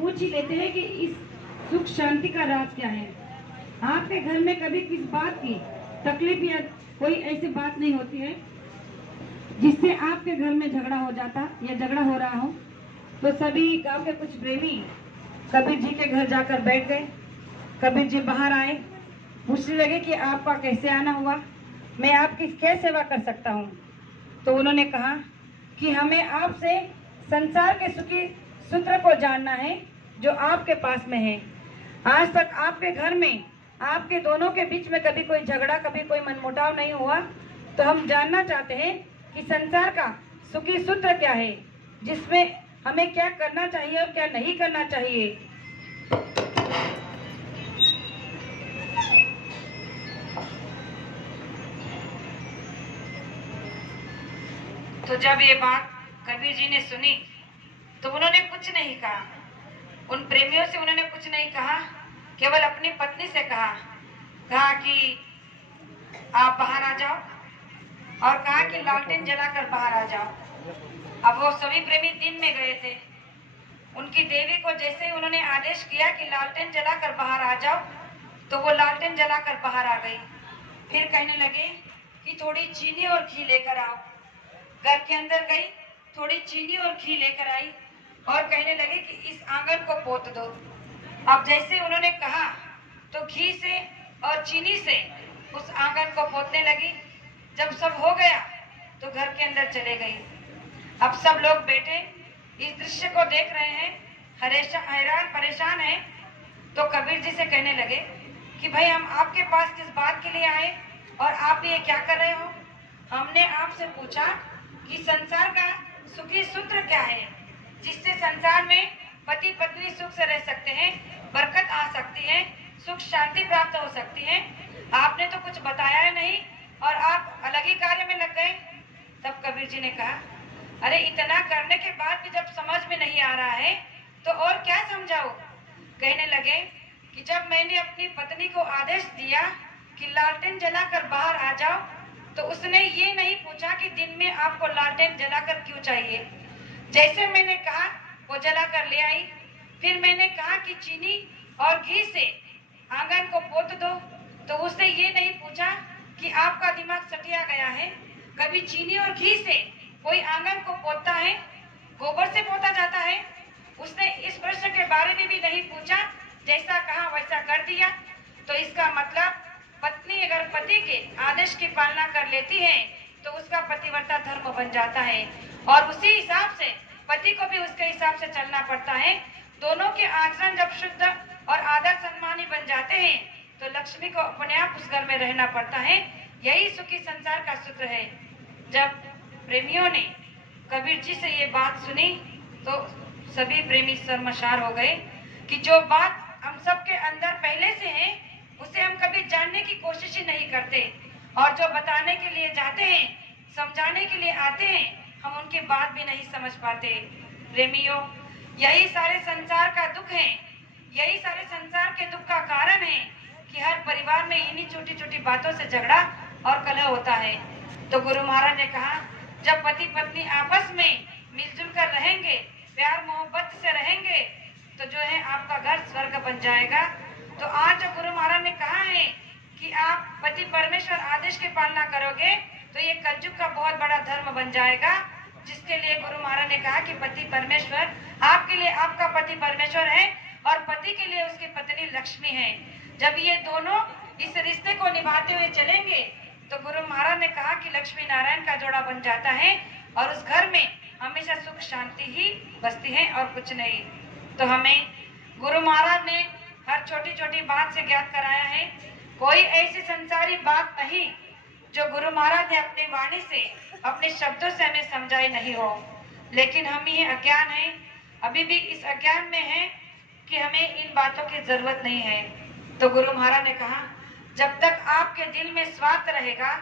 पूछ ही लेते हैं कि इस सुख शांति का राज क्या है। आपके घर में कभी किस बात की तकलीफ या कोई ऐसी बात नहीं होती है जिससे आपके घर में झगड़ा हो जाता या झगड़ा हो रहा हो? तो सभी गांव के कुछ प्रेमी कबीर जी के घर जाकर बैठ गए। कबीर जी बाहर आए, पूछने लगे कि आपका कैसे आना हुआ, मैं आपकी क्या सेवा कर सकता हूँ? तो उन्होंने कहा कि हमें आपसे संसार के सुखी सूत्र को जानना है जो आपके पास में है। आज तक आपके घर में आपके दोनों के बीच में कभी कोई झगड़ा, कभी कोई मनमुटाव नहीं हुआ, तो हम जानना चाहते हैं कि संसार का सुखी सूत्र क्या है, जिसमें हमें क्या करना चाहिए और क्या नहीं करना चाहिए। तो जब ये बात कबीर जी ने सुनी तो उन्होंने कुछ नहीं कहा। उन प्रेमियों से उन्होंने कुछ नहीं कहा, केवल अपनी पत्नी से कहा कि आप बाहर आ जाओ, और कहा कि लालटेन जलाकर बाहर आ जाओ। अब वो सभी प्रेमी दिन में गए थे। उनकी देवी को जैसे ही उन्होंने आदेश किया कि लालटेन जलाकर बाहर आ जाओ, तो वो लालटेन जलाकर बाहर आ गई। फिर कहने लगे कि थोड़ी चीनी और घी लेकर आओ। घर के अंदर गई, थोड़ी चीनी और घी लेकर आई और कहने लगे कि इस आंगन को पोत दो। अब जैसे उन्होंने कहा तो घी से और चीनी से उस आंगन को पोतने लगी। जब सब हो गया तो घर के अंदर चले गई। अब सब लोग बैठे इस दृश्य को देख रहे हैं, हैरान परेशान हैं। तो कबीर जी से कहने लगे कि भाई हम आपके पास किस बात के लिए आए और आप ये क्या कर रहे हो? हमने आपसे पूछा कि संसार का सुखी सूत्र क्या है, जिससे संसार में पति पत्नी सुख से रह सकते हैं, बरकत आ सकती है, सुख शांति प्राप्त हो सकती है। आपने तो कुछ बताया ही नहीं और आप अलग ही कार्य में लग गए। तब कबीर जी ने कहा, अरे इतना करने के बाद भी जब समझ में नहीं आ रहा है तो और क्या समझाओ? कहने लगे कि जब मैंने अपनी पत्नी को आदेश दिया कि लालटेन जलाकर बाहर आ जाओ, तो उसने ये नहीं पूछा कि दिन में आपको लालटेन जलाकर क्यों चाहिए। जैसे मैंने कहा वो जलाकर ले आई। फिर मैंने कहा कि चीनी और घी से आंगन को पोत दो, तो उसने ये नहीं पूछा कि आपका दिमाग सटिया गया है, कभी चीनी और घी से कोई आंगन को पोतता है, गोबर से पोता जाता है। उसने इस प्रश्न के बारे में भी नहीं पूछा, जैसा कहा वैसा कर दिया। तो इसका मतलब पत्नी अगर पति के आदेश की पालना कर लेती है तो उसका पतिव्रता धर्म बन जाता है, और उसी हिसाब से पति को भी उसके हिसाब से चलना पड़ता है। दोनों के आचरण जब शुद्ध और आदर सम्मानी बन जाते हैं तो लक्ष्मी को अपने आप उस घर में रहना पड़ता है। यही सुखी संसार का सूत्र है। जब प्रेमियों ने कबीर जी से ये बात सुनी तो सभी प्रेमी शर्मसार हो गए कि जो बात हम सबके अंदर पहले से है उसे हम कभी जानने की कोशिश ही नहीं करते, और जो बताने के लिए जाते हैं, समझाने के लिए आते हैं, हम उनकी बात भी नहीं समझ पाते। प्रेमियों, यही सारे संसार का दुख है, यही सारे संसार के दुख का कारण है कि हर परिवार में इन्हीं छोटी छोटी बातों से झगड़ा और कलह होता है। तो गुरु महाराज ने कहा, जब पति पत्नी आपस में मिलजुल कर रहेंगे, प्यार मोहब्बत से रहेंगे, तो जो है आपका घर स्वर्ग बन जाएगा। तो आज जो गुरु महाराज ने कहा है कि आप पति परमेश्वर आदेश की पालना करोगे तो ये कलयुग का बहुत बड़ा धर्म बन जाएगा, जिसके लिए गुरु महाराज ने कहा कि पति परमेश्वर आपके लिए, आपका पति परमेश्वर है और पति के लिए उसकी पत्नी लक्ष्मी है। जब ये दोनों इस रिश्ते को निभाते हुए चलेंगे तो गुरु महाराज ने कहा कि लक्ष्मी नारायण का जोड़ा बन जाता है और उस घर में हमेशा सुख शांति ही बसती है और कुछ नहीं। तो हमें गुरु महाराज ने हर छोटी छोटी बात से ज्ञात कराया है। कोई ऐसी संसारी बात नहीं जो गुरु महाराज ने अपनी वाणी से, अपने शब्दों से हमें समझाई नहीं हो। लेकिन हम ये अज्ञान है, अभी भी इस अज्ञान में है कि हमें इन बातों की जरूरत नहीं है। तो गुरु महाराज ने कहा, जब तक आपके दिल में स्वार्थ रहेगा,